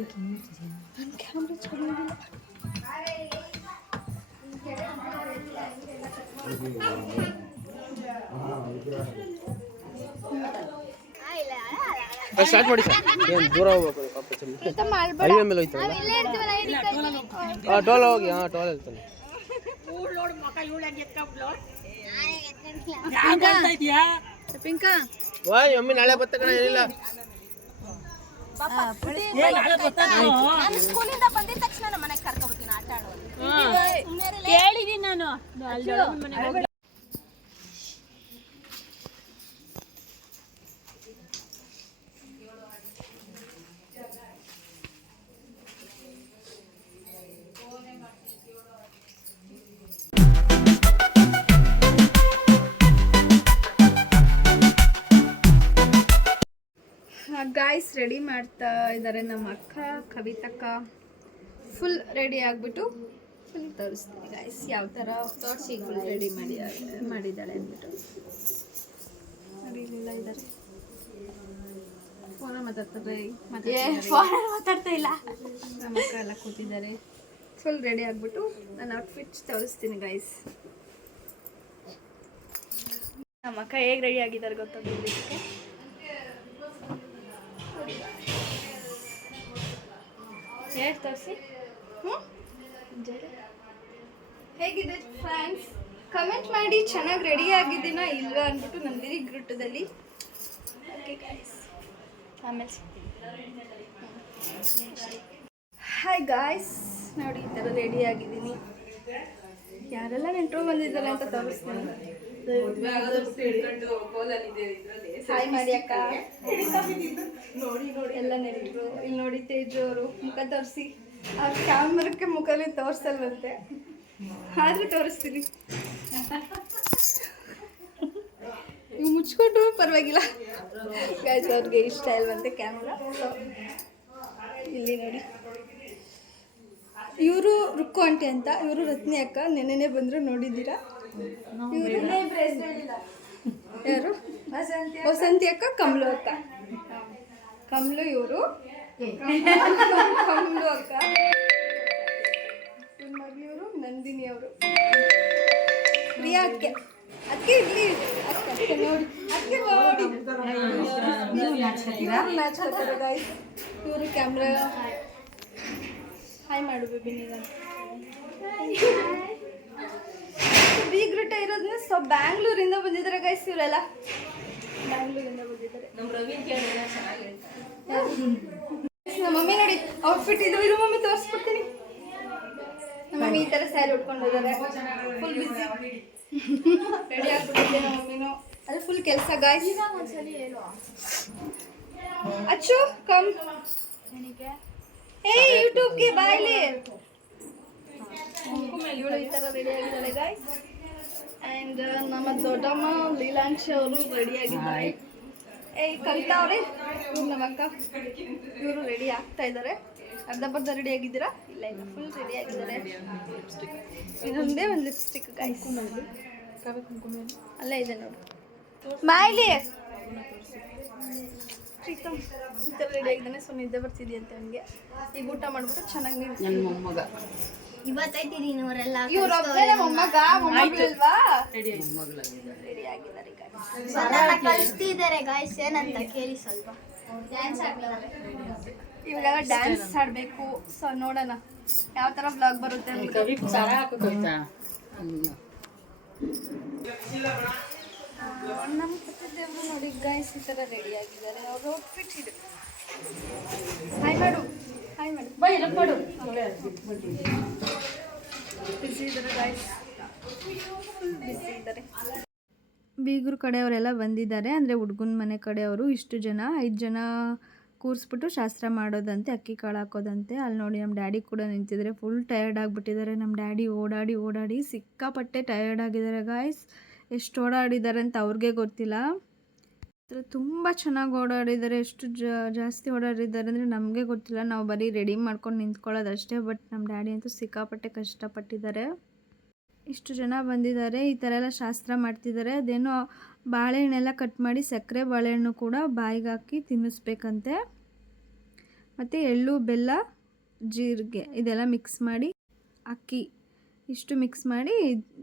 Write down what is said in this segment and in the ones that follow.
ನನ್ನ ಕ್ಯಾಮ್ರಾ ಚೆನ್ನಾಗಿಲ್ಲ. ಸ್ಟಾರ್ಟ್ ಮಾಡಿ ಸರ್. ಏನು ದೂರ ಹೋಗ್ಬೇಕು ಪಾಪ ಚಲ್ಲಿ ಹೈವೇ ಮೇಲೆ ಹೋಯ್ತಲ್ಲ. ಟೋಲ್ ಹೋಗಿ. ಟೋಲ್ ಇರ್ತಾನೆ. ವಾಯ್ ಮಮ್ಮಿ ನಾಳೆ ಬತ್ತ ಕಣ ಏನಿಲ್ಲ. ಸ್ಕೂಲಿಂದ ಬಂದಿದ ತಕ್ಷಣ ನಮ್ಮ ಮನೆಗೆ ಕರ್ಕೊಬತ್ತೀನಿ ಆಟ ಆಡೋದು. ಹೇಳಿದೀನಿ ನಾನು. ಗಾಯ್ಸ್ ರೆಡಿ ಮಾಡ್ತಾ ಇದ್ದಾರೆ ನಮ್ಮ ಅಕ್ಕ ಕವಿತಕ್ಕ. ಫುಲ್ ರೆಡಿ ಆಗಿಬಿಟ್ಟು ಫುಲ್ ತೋರಿಸ್ತೀನಿ ಗಾಯ್ಸ್ ಯಾವ ಥರ ತೋರಿಸಿ ಫುಲ್ ರೆಡಿ ಮಾಡಿದ್ದಾಳೆ ಅಂದ್ಬಿಟ್ಟು. ನೋಡಿ ಇಲ್ಲೆಲ್ಲ ಇದ್ದಾರೆ. ಫೋನ್ ಮಾತಾಡ್ತಾ ಇಲ್ಲ. ನಮ್ಮ ಅಕ್ಕ ಎಲ್ಲ ಕೂತಿದ್ದಾರೆ. ಫುಲ್ ರೆಡಿ ಆಗಿಬಿಟ್ಟು ನನ್ನ ಔಟ್ಫಿಟ್ಸ್ ತೋರಿಸ್ತೀನಿ ಗಾಯ್ಸ್. ನಮ್ಮ ಅಕ್ಕ ಹೇಗೆ ರೆಡಿ ಆಗಿದ್ದಾರೆ ಗೊತ್ತಾಗೋದಕ್ಕೆ. ಹೇಳಿ ತೋರಿಸಿ. ಹೇಗಿದೆ ಫ್ರೆಂಡ್ಸ್ ಕಮೆಂಟ್ ಮಾಡಿ. ಚೆನ್ನಾಗಿ ರೆಡಿ ಆಗಿದ್ದೀನಾ ಇಲ್ವಾ ಅಂದ್ಬಿಟ್ಟು ನಂದಿರಿ ಗ್ರೂಟದಲ್ಲಿ. ಓಕೆ ಗಾಯ್ಸ್ ಆಮೇಲೆ ಹಾಯ್ ಗಾಯ್ಸ್ ನೋಡಿ ಈ ಥರ ರೆಡಿ ಆಗಿದ್ದೀನಿ. ಯಾರೆಲ್ಲ ನೆಂಟರು ಬಂದಿದ್ದಾರೆ ಅಂತ ತೋರಿಸ್ತೀನಿ. ಹಾಯ್ ಮಾಡಿ ಅಕ್ಕ. ಎಲ್ಲ ನೆಂಟರು ಇಲ್ಲಿ ನೋಡಿ ತೇಜು ಅವರು ಮುಖ ತೋರಿಸಿ. ಅವ್ರ ಕ್ಯಾಮ್ರಕ್ಕೆ ಮುಖಲ್ಲಿ ತೋರಿಸಲ್ವಂತೆ ಆದ್ರೂ ತೋರಿಸ್ತೀನಿ. ನೀವು ಮುಚ್ಕೊಟ್ಟು ಪರವಾಗಿಲ್ಲ ಗಾಯ್ಸ್. ಅವ್ರಿಗೆ ಇಷ್ಟ ಇಲ್ವಂತೆ ಕ್ಯಾಮ್ರಾ. ಇಲ್ಲಿ ನೋಡಿ ಇವರು ರುಕ್ಕು ಆಂಟಿ ಅಂತ, ಇವರು ರತ್ನಿ ಅಕ್ಕ. ನೆನ್ನೆನೆ ಬಂದರು ನೋಡಿದ್ದೀರಾ. ಯಾರು ವಸಂತಿ ಅಕ್ಕ, ಕಮಲು ಅಕ್ಕ. ಕಮಲು ಇವರು ಕಮಲು ಅಕ್ಕ. ಇವರು ನಂದಿನಿ ಅವರು. ಪ್ರಿಯಾ ಅದಕ್ಕೆ ಅದಕ್ಕೆ ಇರ್ಲಿ ಅಕ್ಕ ನೋಡಿ ಅದಕ್ಕೆ ನೋಡಿ ಮ್ಯಾಚ್ ಹಾಕ್ತಾರೆ ಗಾಯ್ಸ್. ಇವರು ಕ್ಯಾಮ್ರಾ ಹಾಯ್ ಮಾಡು ಬೇಬಿ ನೀನು. ಬಿ ಗ್ರೂಟ ಇರೋದನ್ನ ಸ್ವಲ್ಪ ಬ್ಯಾಂಗ್ಳೂರಿಂದ ಬಂದಿದ್ದಾರೆ ಗೈಸ್. ಇವರೆಲ್ಲ ಬ್ಯಾಂಗ್ಳೂರಿಂದ ಬಂದಿದ್ದಾರೆ. ನಮ್ಮ ಮಮ್ಮಿ ನೋಡಿ ಔಟ್ಫಿಟ್ ಇದು. ಇರು ಮಮ್ಮಿ ತೋರಿಸ್ಬಿಡ್ತೀನಿ. ನಮ್ಮ ಮಮ್ಮಿ ಈ ಥರ ಸ್ಯಾರಿ ಉಟ್ಕೊಂಡು ಹೋಗಿದ್ದಾರೆ. ಫುಲ್ ಬಿಸಿ ರೆಡಿ ಆಗ್ಬಿಟ್ಟಿದ್ದೆ ನಮ್ಮ ಮಮ್ಮಿನೂ. ಅದು ಫುಲ್ ಕೆಲಸ ಗಾಯ್ಸ್. ಅಚ್ಚು ಕಮ್ ಏ ಯೂಟ್ಯೂಬ್ಗೆ ಬಾಯ್ಲಿ. ಇವಳು ಈ ಥರ ರೆಡಿ ಆಗಿದ್ದಾಳೆ ಗಾಯ್ಸ್. ಆ್ಯಂಡ್ ನಮ್ಮ ದೊಡ್ಡಮ್ಮ ಲೀಲಾಂಶಿ ಅವರು ರೆಡಿ ಆಗಿದ್ದಾರೆ. ಕವಿತಾ ಅವರೇ ಇವ್ರು ನಮ್ಮ ಅಕ್ಕ. ಇವರು ರೆಡಿ ಆಗ್ತಾ ಇದ್ದಾರೆ. ಅರ್ಧಬರ್ಧ ರೆಡಿ ಆಗಿದ್ದೀರಾ? ಇಲ್ಲ ಇಲ್ಲ ಫುಲ್ ರೆಡಿ ಆಗಿದ್ದಾರೆ. ಇದೊಂದೇ ಒಂದು ಲಿಪ್ಸ್ಟಿಕ್ ಗಾಯ್ಸ್. ಅಲ್ಲೇ ಇದೆ ನೋಡಿ ಮಾಯ್ಲಿ. ಪ್ರೀತಮ್ ಈ ಥರ ರೆಡಿ ಆಗಿದ್ದಾನೆ. ಸೊ ನಿದ್ದೆ ಬರ್ತಿದೆಯಂತೆ ಅವನಿಗೆ. ಈಗ ಊಟ ಮಾಡ್ಬಿಟ್ಟು ಚೆನ್ನಾಗಿ ಇವತ್ತೈತಿ ನೀವರೆಲ್ಲ ಇವ್ರೊಬ್ಬರೇ ಮೊಮ್ಮಗ ಮೊಮ್ಮಗಳಿಲ್ವಾ? ರೆಡಿ ಆಗಿದ್ದಾರೆ ಕಲಿಸ್ತಿದ್ದಾರೆ ಗಾಯ್ಸ್. ಏನಂತ ಕೇಳಿ ಸ್ವಲ್ಪ. ಡ್ಯಾನ್ಸ್ ಆಡ್ತಾರೆ ಇವಾಗೆಲ್ಲ ಡ್ಯಾನ್ಸ್ ಆಡಬೇಕು. ಸೊ ನೋಡೋಣ ಯಾವ ಥರ ವ್ಲಾಗ್ ಬರುತ್ತೆ ನಮ್ಮ ಪುಟ್ಟದೇವರು ನೋಡಿ ಗಾಯ್ಸ್ ಈ ಥರ ರೆಡಿ ಆಗಿದ್ದಾರೆ. ಅವ್ರ ಔಟ್ಫಿಟ್ ಇದೆ. ಹಾಯ್ ಮಾಡು ಹಾಯ್ ಮಾಡು ಮಾಡು. ಬಿಸಿ ಇದ್ದಾರೆ ಗಾಯ್ಸ್. ಫುಲ್ ಬಿಸಿ ಇದ್ದಾರೆ. ಬೀಗರು ಕಡೆಯವರೆಲ್ಲ ಬಂದಿದ್ದಾರೆ. ಅಂದರೆ ಹುಡುಗನ ಮನೆ ಕಡೆಯವರು. ಇಷ್ಟು ಜನ 5 ಜನ ಕೂರಿಸ್ಬಿಟ್ಟು ಶಾಸ್ತ್ರ ಮಾಡೋದಂತೆ, ಅಕ್ಕಿ ಕಾಳು ಹಾಕೋದಂತೆ. ಅಲ್ಲಿ ನೋಡಿ ನಮ್ಮ ಡ್ಯಾಡಿ ಕೂಡ ನಿಂತಿದ್ದಾರೆ. ಫುಲ್ ಟಯರ್ಡ್ ಆಗಿಬಿಟ್ಟಿದ್ದಾರೆ ನಮ್ಮ ಡ್ಯಾಡಿ. ಓಡಾಡಿ ಓಡಾಡಿ ಸಿಕ್ಕಾಪಟ್ಟೆ ಟಯರ್ಡ್ ಆಗಿದ್ದಾರೆ ಗಾಯ್ಸ್. ಎಷ್ಟು ಓಡಾಡಿದ್ದಾರೆ ಅಂತ ಅವ್ರಿಗೆ ಗೊತ್ತಿಲ್ಲ. ತುಂಬ ಚೆನ್ನಾಗಿ ಓಡಾಡಿದ್ದಾರೆ. ಎಷ್ಟು ಜಾಸ್ತಿ ಓಡಾಡಿದ್ದಾರೆ ಅಂದರೆ ನಮಗೆ ಗೊತ್ತಿಲ್ಲ. ನಾವು ಬರೀ ರೆಡಿ ಮಾಡ್ಕೊಂಡು ನಿಂತ್ಕೊಳ್ಳೋದಷ್ಟೇ. ಬಟ್ ನಮ್ಮ ಡ್ಯಾಡಿ ಅಂತೂ ಸಿಕ್ಕಾಪಟ್ಟೆ ಕಷ್ಟಪಟ್ಟಿದ್ದಾರೆ. ಇಷ್ಟು ಜನ ಬಂದಿದ್ದಾರೆ. ಈ ಥರ ಎಲ್ಲ ಶಾಸ್ತ್ರ ಮಾಡ್ತಿದ್ದಾರೆ. ಅದೇನೋ ಬಾಳೆಹಣ್ಣೆಲ್ಲ ಕಟ್ ಮಾಡಿ ಸಕ್ಕರೆ ಬಾಳೆಹಣ್ಣು ಕೂಡ ಬಾಯಿಗೆ ಹಾಕಿ ತಿನ್ನಿಸ್ಬೇಕಂತೆ. ಮತ್ತು ಎಳ್ಳು ಬೆಲ್ಲ ಜೀರಿಗೆ ಇದೆಲ್ಲ ಮಿಕ್ಸ್ ಮಾಡಿ ಅಕ್ಕಿ ಇಷ್ಟು ಮಿಕ್ಸ್ ಮಾಡಿ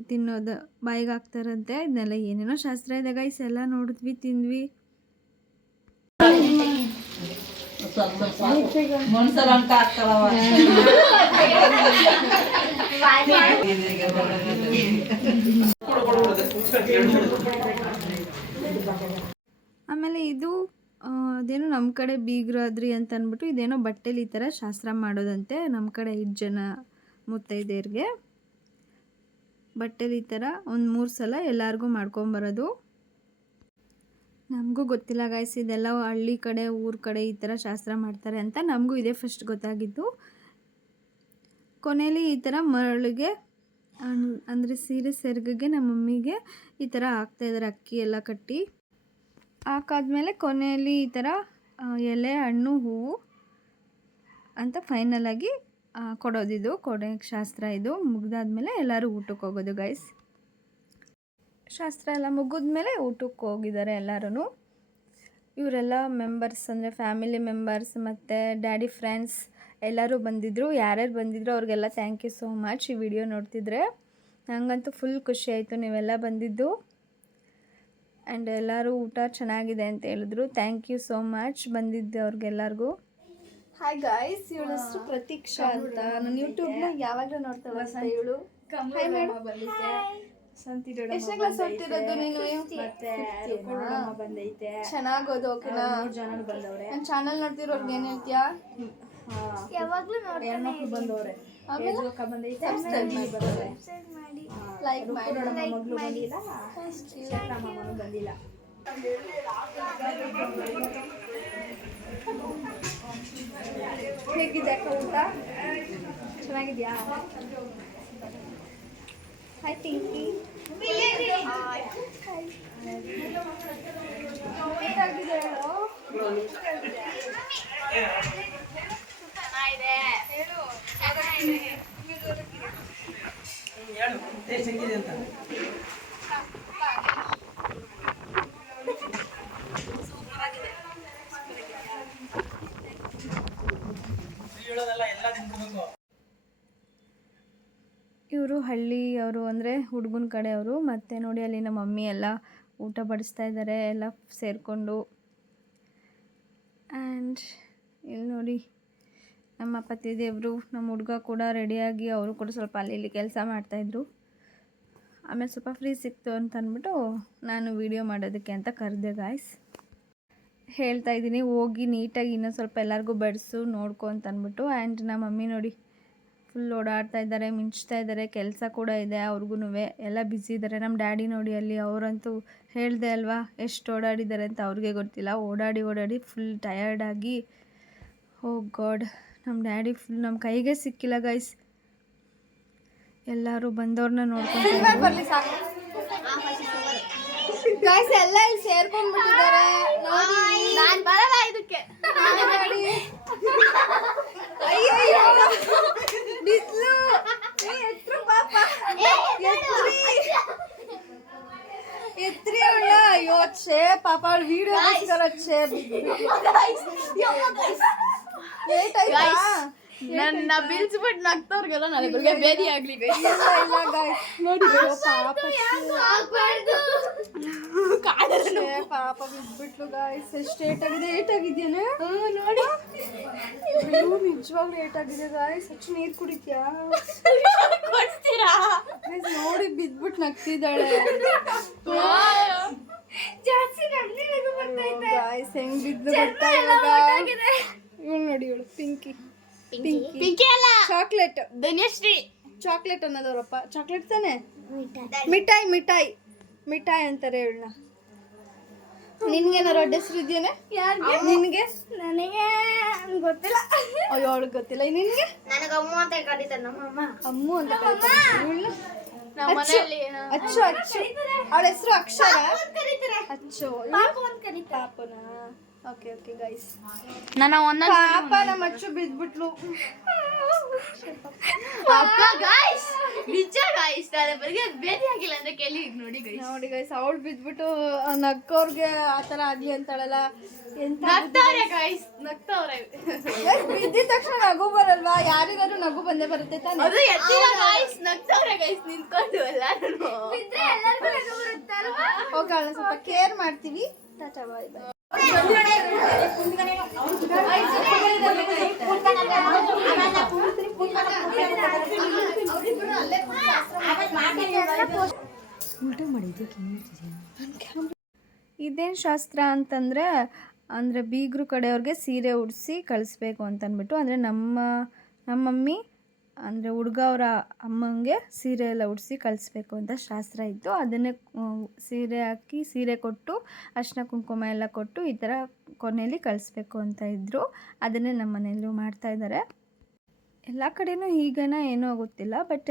ತಿನ್ನೋದು ಬಾಯಿಗೆ ಹಾಕ್ತಾರಂತೆ. ಇದನ್ನೆಲ್ಲ ಏನೇನೋ ಶಾಸ್ತ್ರ ಇದೆ ಗೈಸ್, ಎಲ್ಲ ನೋಡಿದ್ವಿ ತಿಂದ್ವಿ. ಆಮೇಲೆ ಇದು ಅದೇನೋ ನಮ್ಮ ಕಡೆ ಬೀಗ್ರಾದ್ರಿ ಅಂತ ಅಂದ್ಬಿಟ್ಟು ಇದೇನೋ ಬಟ್ಟೆಲಿ ಈ ಥರ ಶಾಸ್ತ್ರ ಮಾಡೋದಂತೆ. ನಮ್ಮ ಕಡೆ 5 ಜನ ಮುತ್ತೈದೆಯರಿಗೆ ಬಟ್ಟೆಲಿ ಈ ಥರ ಒಂದು 3 ಸಲ ಎಲ್ಲರಿಗೂ ಮಾಡ್ಕೊಂಬರೋದು. ನಮಗೂ ಗೊತ್ತಿಲ್ಲ ಗಾಯ್ಸ್, ಇದೆಲ್ಲ ಹಳ್ಳಿ ಕಡೆ ಊರ ಕಡೆ ಈ ಥರ ಶಾಸ್ತ್ರ ಮಾಡ್ತಾರೆ ಅಂತ. ನಮಗೂ ಇದೇ ಫಸ್ಟ್ ಗೊತ್ತಾಗಿದ್ದು. ಕೊನೆಯಲ್ಲಿ ಈ ಥರ ಮರಳಿಗೆ ಅಂದರೆ ಸೀರೆ ಸೆರಗಿಗೆ ನಮ್ಮ ಮಮ್ಮಿಗೆ ಈ ಥರ ಹಾಕ್ತಾಯಿದ್ದಾರೆ, ಅಕ್ಕಿ ಎಲ್ಲ ಕಟ್ಟಿ ಹಾಕಾದ್ಮೇಲೆ ಕೊನೆಯಲ್ಲಿ ಈ ಥರ ಎಲೆ ಹಣ್ಣು ಹೂವು ಅಂತ ಫೈನಲಾಗಿ ಕೊಡೋದಿದು ಕೊನೆ ಶಾಸ್ತ್ರ. ಇದು ಮುಗ್ದಾದ್ಮೇಲೆ ಎಲ್ಲರೂ ಊಟಕ್ಕೆ ಹೋಗೋದು ಗೈಸ್. ಶಾಸ್ತ್ರ ಎಲ್ಲ ಮುಗಿದ್ಮೇಲೆ ಊಟಕ್ಕೆ ಹೋಗಿದ್ದಾರೆ ಎಲ್ಲರೂ. ಇವರೆಲ್ಲ ಮೆಂಬರ್ಸ್ ಅಂದರೆ ಫ್ಯಾಮಿಲಿ ಮೆಂಬರ್ಸ್ ಮತ್ತು ಡ್ಯಾಡಿ ಫ್ರೆಂಡ್ಸ್ ಎಲ್ಲರೂ ಬಂದಿದ್ದರು. ಯಾರ್ಯಾರು ಬಂದಿದ್ರು ಅವ್ರಿಗೆಲ್ಲ ಥ್ಯಾಂಕ್ ಯು ಸೋ ಮಚ್. ಈ ವಿಡಿಯೋ ನೋಡ್ತಿದ್ರೆ ನನಗಂತೂ ಫುಲ್ ಖುಷಿ ಆಯಿತು ನೀವೆಲ್ಲ ಬಂದಿದ್ದು. ಆ್ಯಂಡ್ ಎಲ್ಲರೂ ಊಟ ಚೆನ್ನಾಗಿದೆ ಅಂತ ಹೇಳಿದ್ರು. ಥ್ಯಾಂಕ್ ಯು ಸೋ ಮಚ್ ಬಂದಿದ್ದು ಅವ್ರಿಗೆಲ್ಲರಿಗೂ. ಹಾಯ್ ಗಾಯ್ಸ್, ಇವಳ ಹೆಸರು ಪ್ರತೀಕ್ಷಾ ಅಂತ. ನಾನು ಯೂಟ್ಯೂಬ್ನ ಯಾವಾಗಲೂ ನೋಡ್ತಾಳೆ ಇವಳು. Hi madam. ಎಷ್ಟನೇ ಕ್ಲಾಸ್ ಓದ್ತಿರೋದು ನೀನು? ಚೆನ್ನಾಗಿ ಓದು ಓಕೆನಾ? ನನ್ನ ಚಾನಲ್ ನೋಡ್ತಿರೋರ್ಗೆ ಏನು ಹೇಳ್ತೀಯಾ? ಯಾವಾಗ್ಲೂ ಹೆಣ್ಮಕ್ಳು ಬಂದವ್ರೆ, ಸಬ್ಸ್ಕ್ರೈಬ್ ಮಾಡಿ ಲೈಕ್ ಮಾಡಿ. ಮಗಳು ಬಂದಿಲ್ಲ, ಮಾಮನು ಬಂದಿಲ್ಲ. ಹೇಗಿದೆ ಅಕ್ಕ ಊಟ? ಚೆನ್ನಾಗಿದ್ಯಾ? ಹಾಯ್ ಟಿಂಕಿ. ಇವರು ಹಳ್ಳಿಯವರು ಅಂದರೆ ಹುಡುಗನ ಕಡೆಯವರು. ಮತ್ತು ನೋಡಿ ಅಲ್ಲಿ ನಮ್ಮ ಮಮ್ಮಿ ಎಲ್ಲ ಊಟ ಬಡಿಸ್ತಾ ಇದ್ದಾರೆ ಎಲ್ಲ ಸೇರಿಕೊಂಡು. ಆ್ಯಂಡ್ ಇಲ್ಲಿ ನೋಡಿ ನಮ್ಮ ಪತಿದೇವರು ನಮ್ಮ ಹುಡುಗ ಕೂಡ ರೆಡಿಯಾಗಿ ಅವರು ಕೂಡ ಸ್ವಲ್ಪ ಅಲ್ಲಿ ಇಲ್ಲಿ ಕೆಲಸ ಮಾಡ್ತಾಯಿದ್ರು. ಆಮೇಲೆ ಸ್ವಲ್ಪ ಫ್ರೀ ಸಿಕ್ತು ಅಂತ ಅಂದ್ಬಿಟ್ಟು ನಾನು ವೀಡಿಯೋ ಮಾಡೋದಕ್ಕೆ ಅಂತ ಕರೆದೆ ಗಾಯ್ಸ್. ಹೇಳ್ತಾ ಇದ್ದೀನಿ ಹೋಗಿ ನೀಟಾಗಿ ಇನ್ನೊಂದು ಸ್ವಲ್ಪ ಎಲ್ಲರಿಗೂ ಬಡಿಸು ನೋಡ್ಕೊ ಅಂತ ಅಂದ್ಬಿಟ್ಟು. ಆ್ಯಂಡ್ ನಮ್ಮ ಮಮ್ಮಿ ನೋಡಿ ಫುಲ್ ಓಡಾಡ್ತಾ ಇದ್ದಾರೆ, ಮಿಂಚ್ತಾ ಇದ್ದಾರೆ. ಕೆಲಸ ಕೂಡ ಇದೆ ಅವ್ರಿಗೂ, ಎಲ್ಲ ಬ್ಯುಸಿ ಇದ್ದಾರೆ. ನಮ್ಮ ಡ್ಯಾಡಿ ನೋಡಿ ಅಲ್ಲಿ ಅವರಂತೂ ಹೇಳಿದೆ ಅಲ್ವಾ ಎಷ್ಟು ಓಡಾಡಿದ್ದಾರೆ ಅಂತ, ಅವ್ರಿಗೆ ಗೊತ್ತಿಲ್ಲ. ಓಡಾಡಿ ಫುಲ್ ಟಯರ್ಡಾಗಿ ಓ ಗಾಡ್ ನಮ್ಮ ಡ್ಯಾಡಿ ಫುಲ್ ನಮ್ಮ ಕೈಗೆ ಸಿಕ್ಕಿಲ್ಲ ಗೈಸ್. ಎಲ್ಲರೂ ಬಂದವ್ರನ್ನ ನೋಡ್ಕೊಂಡು ಬರ್ಲಿ ಸಾಕು ಗೈಸ್, ಎಲ್ಲ ಇಲ್ಲಿ ಸೇರ್ಕೊಂಡ್ಬಿಟ್ಟಿದ್ದಾರೆ ನೋಡಿ. ನಾನು ಬರಲ್ಲ ಇದಕ್ಕೆ. ಅಯ್ಯೋ ಬಿಸ್ಲು ಎತ್ರು ಪಾಪ ಎತ್ರಿ ಅವಳ. ಅಯ್ಯೋ ಛೇ ಪಾಪ ಅವಳು ವಿಡಿಯೋಗೋಸ್ಕರ ಛೇ ನನ್ನ ಬೀಳ್ಸ್ಬಿಟ್ಟು ನಗ್ತವ್ರಿಗೆಲ್ಲ ನಾಳೆ ಬೆಳಗ್ಗೆ ಬೇದಿ ಆಗ್ಲಿ ನೋಡಿ ಪಾಪ ಬಿದ್ಬಿಟ್ಲು ಗಾಯ್ಸ್. ಎಷ್ಟು ಏಟಾಗಿದ್ಯಾನೆ ನೋಡಿ. ನಿಜವಾಗ್ಲೂ ಏಟಾಗಿದೆ ಗಾಯ್ಸ್. ಹೆಚ್ಚು ನೀರು ಕುಡಿತ್ಯಾ? ನೋಡಿ ಬಿದ್ಬಿಟ್ಟು ನಗ್ತಿದ್ದಾಳೆ ಗಾಯ್ಸ್. ಹೆಂಗ್ ಬಿದ್ದು ಬರ್ತಾ ಇವಳು ನೋಡಿ, ಇವಳು ಪಿಂಕಿ ಅಲ್ಲ ಚಾಕ್ಲೇಟ್ ಧನ್ಯಶ್ರೀ. ಚಾಕ್ಲೇಟ್ ಅನ್ನೋದವ್ರಪ್ಪ. ಚಾಕ್ಲೇಟ್ ತಾನೆ? ಮಿಠಾಯಿ ಅಂತಾರೆ ಇವಳನ್ನ. ನಿನ್ಗೇನಾರು ಅಡ್ಡ ಹೆಸರು ಇದೆಯೇನೆ? ನಿನ್ಗೆ? ನನಗೆ ಗೊತ್ತಿಲ್ಲ. ಅಯ್ಯೋ ಅವಳಿಗೆ ಗೊತ್ತಿಲ್ಲ. ನಿನ್ಗೆ? ನನಗೆ ಅಮ್ಮ ಅಂತ ಕರೀತಾರೆ ನಮ್ಮಮ್ಮ. ಅಮ್ಮು ಅಂತ ಕರೀತಾರೆ ಇವಳನ್ನ. ಅಚ್ಚು ಅವಳ ಹೆಸರು ಅಕ್ಷರ. ಅಚ್ಚು ಪಾಪನ. ಓಕೆ ಗೈಸ್, ನನ್ನ ಪಾಪ ನಮ್ಮ ಅಚ್ಚು ಬಿದ್ಬಿಟ್ಲು. ಅಕ್ಕ ಗಾಯ್ಸ್ ನಿಜ ಗಾಯ್ಸ್ ನಾಳೆ ಬೆಳಿಗ್ಗೆ ಬೇರೆ ಆಗಿಲ್ಲ ಅಂದ್ರೆ ಕೇಳಿ ಈಗ ನೋಡಿ ಗೈಸ್ ನೋಡಿ ಗೈಸ್ ಅವಳು ಬಿದ್ಬಿಟ್ಟು ನಕ್ಕವ್ರಿಗೆ ಆ ಥರ ಆಗ್ಲಿ ಅಂತಾಳಲ್ಲ ಎಂತ ನಗ್ತಾವ್ರೆ ಗಾಯ್ಸ್ ನಗ್ತಾವ್ರೆ ಬಿದ್ದಿದ ತಕ್ಷಣ ನಗು ಬರಲ್ವಾ ಯಾರಿಗಾದ್ರೂ ನಗು ಬಂದೇ ಬರುತ್ತೆ ತಾನೆ ಅದು ಎತ್ತಿಲ್ಲ ಗಾಯ್ಸ್ ನಗ್ತಾವ್ರೆ ಗಾಯ್ಸ್ ನಿಂತ್ಕೊಂಡು ಎಲ್ಲಾರು ಬಿದ್ರೆ ಎಲ್ಲರಿಗೂ ನಗು ಬರುತ್ತೆ ಅಲ್ವಾ ಹೋಗೋಣ ಸ್ವಲ್ಪ ಕೇರ್ ಮಾಡ್ತೀವಿ ಟಾಟಾ ಬಾಯ್ ಬಾಯ್ ಇದೇನು ಶಾಸ್ತ್ರ ಅಂತಂದರೆ ಅಂದರೆ ಬೀಗರು ಕಡೆಯವ್ರಿಗೆ ಸೀರೆ ಉಡಿಸಿ ಕಳಿಸ್ಬೇಕು ಅಂತಂದ್ಬಿಟ್ಟು ಅಂದರೆ ನಮ್ಮ ಮಮ್ಮಿ ಅಂದರೆ ಹುಡುಗ ಅವರ ಅಮ್ಮಂಗೆ ಸೀರೆ ಎಲ್ಲ ಉಡಿಸಿ ಕಳಿಸ್ಬೇಕು ಅಂತ ಶಾಸ್ತ್ರ ಇತ್ತು. ಅದನ್ನೇ ಸೀರೆ ಹಾಕಿ ಸೀರೆ ಕೊಟ್ಟು ಅರಿಶಿನ ಕುಂಕುಮ ಎಲ್ಲ ಕೊಟ್ಟು ಈ ಥರ ಕೊನೆಯಲ್ಲಿ ಕಳಿಸ್ಬೇಕು ಅಂತ ಇದ್ದರು. ಅದನ್ನೇ ನಮ್ಮ ಮನೆಯಲ್ಲೂ ಮಾಡ್ತಾಯಿದ್ದಾರೆ. ಎಲ್ಲ ಕಡೆಯೂ ಹೀಗೇನ ಏನೋ ಗೊತ್ತಿಲ್ಲ, ಬಟ್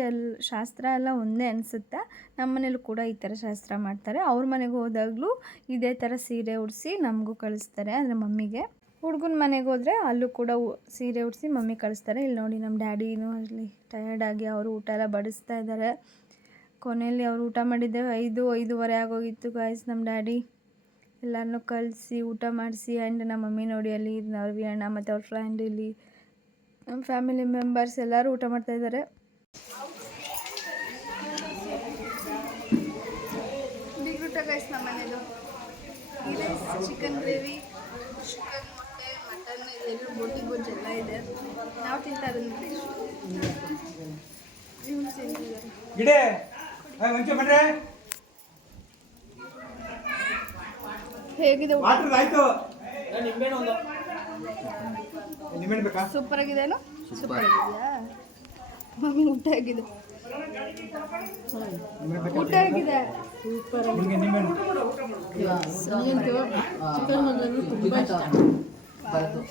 ಶಾಸ್ತ್ರ ಎಲ್ಲ ಒಂದೇ ಅನಿಸುತ್ತೆ. ನಮ್ಮ ಮನೇಲೂ ಕೂಡ ಈ ಥರ ಶಾಸ್ತ್ರ ಮಾಡ್ತಾರೆ. ಅವ್ರ ಮನೆಗೆ ಹೋದಾಗಲೂ ಇದೇ ಥರ ಸೀರೆ ಉಡಿಸಿ ನಮಗೂ ಕಳಿಸ್ತಾರೆ, ಅಂದರೆ ಮಮ್ಮಿಗೆ. ಹುಡುಗನ ಮನೆಗೆ ಹೋದರೆ ಅಲ್ಲೂ ಕೂಡ ಸೀರೆ ಉಡಿಸಿ ಮಮ್ಮಿ ಕಳಿಸ್ತಾರೆ. ಇಲ್ಲಿ ನೋಡಿ ನಮ್ಮ ಡ್ಯಾಡಿನೂ ಅಲ್ಲಿ ಟಯರ್ಡಾಗಿ ಅವರು ಊಟ ಎಲ್ಲ ಬಡಿಸ್ತಾ ಇದ್ದಾರೆ. ಕೊನೆಯಲ್ಲಿ ಅವರು ಊಟ ಮಾಡಿದ್ದೇವೆ 5:30 ಆಗೋಗಿತ್ತು ಗಾಯ್ಸ್. ನಮ್ಮ ಡ್ಯಾಡಿ ಎಲ್ಲರನ್ನೂ ಕಳಿಸಿ ಊಟ ಮಾಡಿಸಿ ಆ್ಯಂಡ್ ನಮ್ಮ ಮಮ್ಮಿ ನೋಡಿ ಅಲ್ಲಿ ನವ್ಯ ಅಣ್ಣ ಮತ್ತು ಅವ್ರ ಫ್ರೆಂಡ್ ಇಲ್ಲಿ ನಮ್ಮ ಫ್ಯಾಮಿಲಿ ಮೆಂಬರ್ಸ್ ಎಲ್ಲರೂ ಊಟ ಮಾಡ್ತಾಯಿದ್ದಾರೆ. ಬಿಗ್ ಊಟ ಗೈಸ್ ನಮ್ಮ ಮನೇದು. ಇದೆ ಚಿಕನ್ ಗ್ರೇವಿ, ಚಿಕನ್ ಮೊಟ್ಟೆ, ಮಟನ್, ಇದೆಲ್ಲ ಬೋಟಿ ಗೊಜ್ಜು ಎಲ್ಲ ಇದೆ. ನಾವು ತಿಂತಾ ಇರೋದು ಇವ್ನು ತಿಂತಿದ್ದಾರೆ. ಹೇಗಿದೆ ಸೂಪರ್ ಆಗಿದೆನೋ? ಸೂಪರ್ ಆಗಿದೆಯಾ ಮಮ್ಮಿ? ಊಟ ಆಗಿದೆ, ಊಟ ಆಗಿದೆ.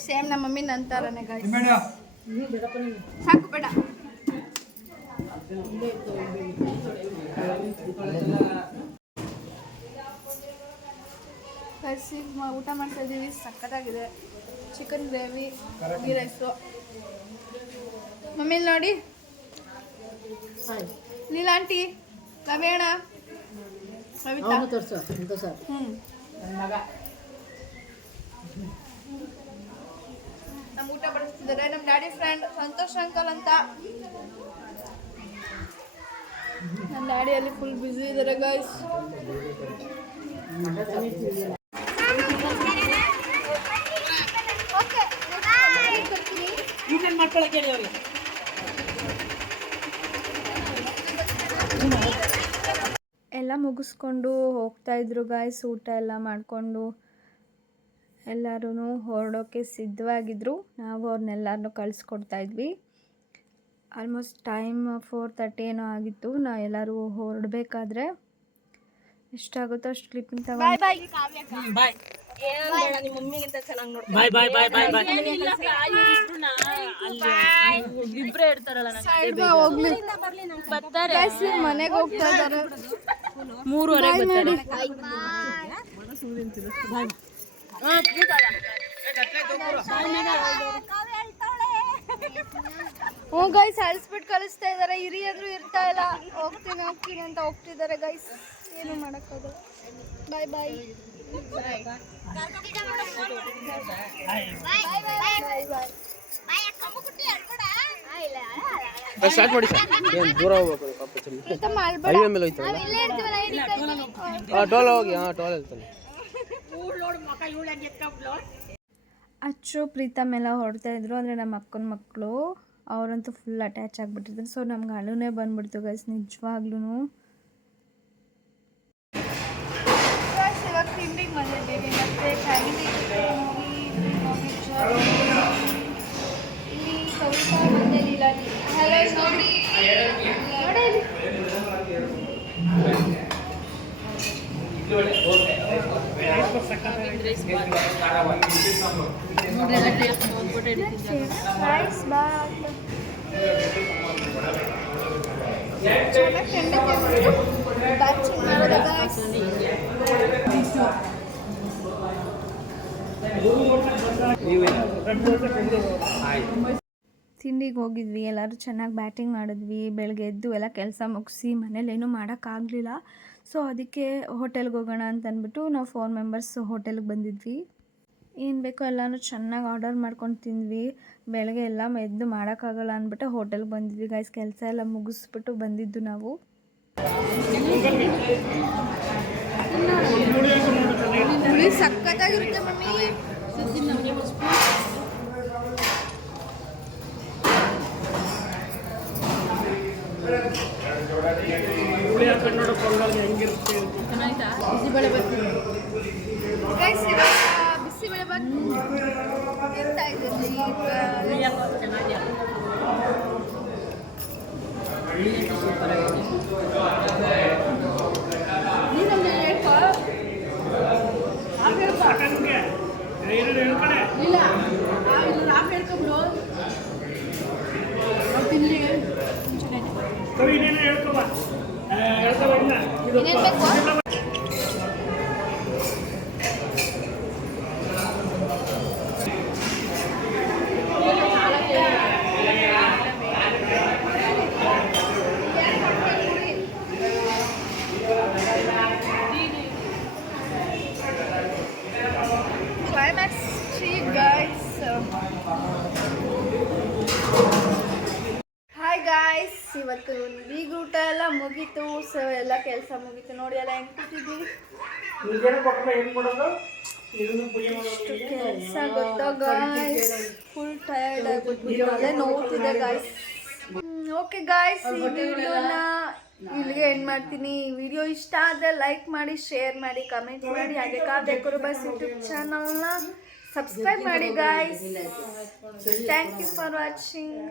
ಸೇಮ್ ನಮ್ಮ ಮಮ್ಮಿ ನಂತರನೇ ಗಾಯ್ಸ್. ಸಾಕು ಬೇಡ. ಕಳಿಸಿ ಊಟ ಮಾಡ್ತಾ ಇದ್ದೀವಿ. ಸಕ್ಕತ್ತಾಗಿದೆ. Chicken gravy, ghee rice. Mummy ನೋಡಿ, ನೀಲಾಂಟಿ, ರಮೇಣ, ಕವಿತಾ. ನಮ್ಮ ಊಟ ಬಡಿಸ್ತಿದ್ದಾರೆ ನಮ್ಮ ಡ್ಯಾಡಿ ಫ್ರೆಂಡ್ ಸಂತೋಷ್ ಅಂಕಲ್ ಅಂತ. ನಮ್ಮ ಡ್ಯಾಡಿ ಅಲ್ಲಿ ಫುಲ್ ಬ್ಯುಸಿ ಇದ್ದಾರೆ ಗೈಸ್. ಎಲ್ಲ ಮುಗಿಸ್ಕೊಂಡು ಹೋಗ್ತಾಯಿದ್ರು ಗಾಯ್ಸ್. ಊಟ ಎಲ್ಲ ಮಾಡಿಕೊಂಡು ಎಲ್ಲರೂ ಹೊರಡೋಕ್ಕೆ ಸಿದ್ಧವಾಗಿದ್ದರು. ನಾವು ಅವ್ರನ್ನೆಲ್ಲರನ್ನೂ ಕಳಿಸ್ಕೊಡ್ತಾಯಿದ್ವಿ. ಆಲ್ಮೋಸ್ಟ್ ಟೈಮ್ 4:30 ಏನೋ ಆಗಿತ್ತು. ನಾವು ಎಲ್ಲರೂ ಹೊರಡಬೇಕಾದ್ರೆ ಎಷ್ಟಾಗುತ್ತೋ ಅಷ್ಟು ಕ್ಲಿಪ್ಪಿಂಗ್ ತಗೊಂಡು ಮನೆಗೆ ಹೋಗ್ತಾ ಇದ್ದಾರೆ. 3:30 ಹ್ಞೂ ಗೈಸ್, ಅಳಿಸ್ಬಿಟ್ಟು ಕಳಿಸ್ತಾ ಇದ್ದಾರೆ. ಹಿರಿಯದ್ರು ಇರ್ತಾ ಇಲ್ಲ. ಹೋಗ್ತೀನಿ ಅಂತ ಹೋಗ್ತಿದ್ದಾರೆ ಗೈಸ್. ಏನು ಮಾಡೋಕ್ಕಾಗಲ್ಲ. ಬಾಯ್ ಬಾಯ್. ಸ್ಟಾರ್ಟ್ ಮಾಡಿ ಸರ್. ಏನು ದೂರ ಹೋಗ್ಬೇಕು ಪಾಪ ಚೆಲ್ಲಿ ಹೈವೇ ಮೇಲೆ ಹೋಯ್ತಲ್ಲ. ಟೋಲ್ ಹೋಗಿ. ಟೋಲ್ ಹೇಳ್ತಾನೆ. ಅಚ್ಚು ಪ್ರೀತಮ್ ಎಲ್ಲ ಹೊರಡ್ತಾ ಇದ್ರು. ಅಂದರೆ ನಮ್ಮ ಅಕ್ಕನ ಮಕ್ಕಳು ಅವರಂತೂ ಫುಲ್ ಅಟ್ಯಾಚ್ ಆಗಿಬಿಟ್ಟಿದ್ರು. ಸೊ ನಮ್ಗೆ ಅಳುನೇ ಬಂದ್ಬಿಡ್ತು ಗೈಸ್ ನಿಜವಾಗ್ಲೂ. ಇವಾಗ ತಿಂಡಿಗೆ ಬಂದಿದ್ದೀವಿ ಮತ್ತು ಫ್ಯಾಮಿಲಿ ಇಲ್ಲಿ ಕವಿತಾ ಮತ್ತು ಲೀಲಾಟಿ. ಹಲೋ ನೋಡಿ ರೈಸ್ ಬಾತ್ ತಿಂಡಿಗೆ ಹೋಗಿದ್ವಿ, ಎಲ್ಲರೂ ಚೆನ್ನಾಗಿ ಬ್ಯಾಟಿಂಗ್ ಮಾಡಿದ್ವಿ. ಬೆಳಗ್ಗೆ ಎದ್ದು ಎಲ್ಲ ಕೆಲಸ ಮುಗಿಸಿ ಮನೇಲೇನೂ ಮಾಡೋಕ್ಕಾಗಲಿಲ್ಲ. ಸೊ ಅದಕ್ಕೆ ಹೋಟೆಲ್ಗೆ ಹೋಗೋಣ ಅಂತ ಅಂದ್ಬಿಟ್ಟು ನಾವು 4 ಮೆಂಬರ್ಸ್ ಹೋಟೆಲ್ಗೆ ಬಂದಿದ್ವಿ. ಏನು ಬೇಕೋ ಎಲ್ಲನೂ ಚೆನ್ನಾಗಿ ಆರ್ಡರ್ ಮಾಡ್ಕೊಂಡು ತಿಂದ್ವಿ. ಬೆಳಗ್ಗೆ ಎಲ್ಲ ಎದ್ದು ಮಾಡೋಕ್ಕಾಗಲ್ಲ ಅಂದ್ಬಿಟ್ಟು ಹೋಟೆಲ್ಗೆ ಬಂದಿದ್ವಿ ಗೈಸ್. ಕೆಲಸ ಎಲ್ಲ ಮುಗಿಸ್ಬಿಟ್ಟು ಬಂದಿದ್ದು ನಾವು. ಹುಳಿ ಸಖತ್ತಾಗಿರುತ್ತೆ ಮಮ್ಮಿ. ಗೈಸ್ ಇವಾಗ ಬಿಸಿಬೇಳೆ ಬಾತ್ ತಿಂತಾ ಇದ್ದೀನಿ. ಇನ್ನೇನು ಬೇಕು? Climax 3 guys. ಹಾಯ್ ಗಾಯ್ಸ್, ಇವತ್ತು ಈಗ ಊಟ ಎಲ್ಲ ಮುಗೀತು. ಸೊ ಎಲ್ಲ ಕೆಲಸ ಮುಗೀತು. ನೋಡಿ ಎಲ್ಲ ಹೆಂಗೆ ಕೂತಿದ್ದೀವಿ. ಕೆಲಸ ಗೊತ್ತಾ ಗಾಯ್ಸ್, ಫುಲ್ ಟಯರ್ಡ್ ಆಗಿಬಿಟ್ಟು ಅಲ್ಲೇ ನೋಡ್ತಿದ್ದೆ ಗಾಯ್ಸ್. ಓಕೆ ಗಾಯ್ಸ್, ಈ ವಿಡಿಯೋನ ಇಲ್ಲಿಗೆ ಎಂಡ್ ಮಾಡ್ತೀನಿ. ಈ ವಿಡಿಯೋ ಇಷ್ಟ ಆದರೆ ಲೈಕ್ ಮಾಡಿ, ಶೇರ್ ಮಾಡಿ, ಕಮೆಂಟ್ ಮಾಡಿ. ಹಾಗೆ ಕಾವ್ಯ ಬಸ್ ಯೂಟ್ಯೂಬ್ ಚಾನಲ್ನ ಸಬ್ಸ್ಕ್ರೈಬ್ ಮಾಡಿ guys. Thank you for watching.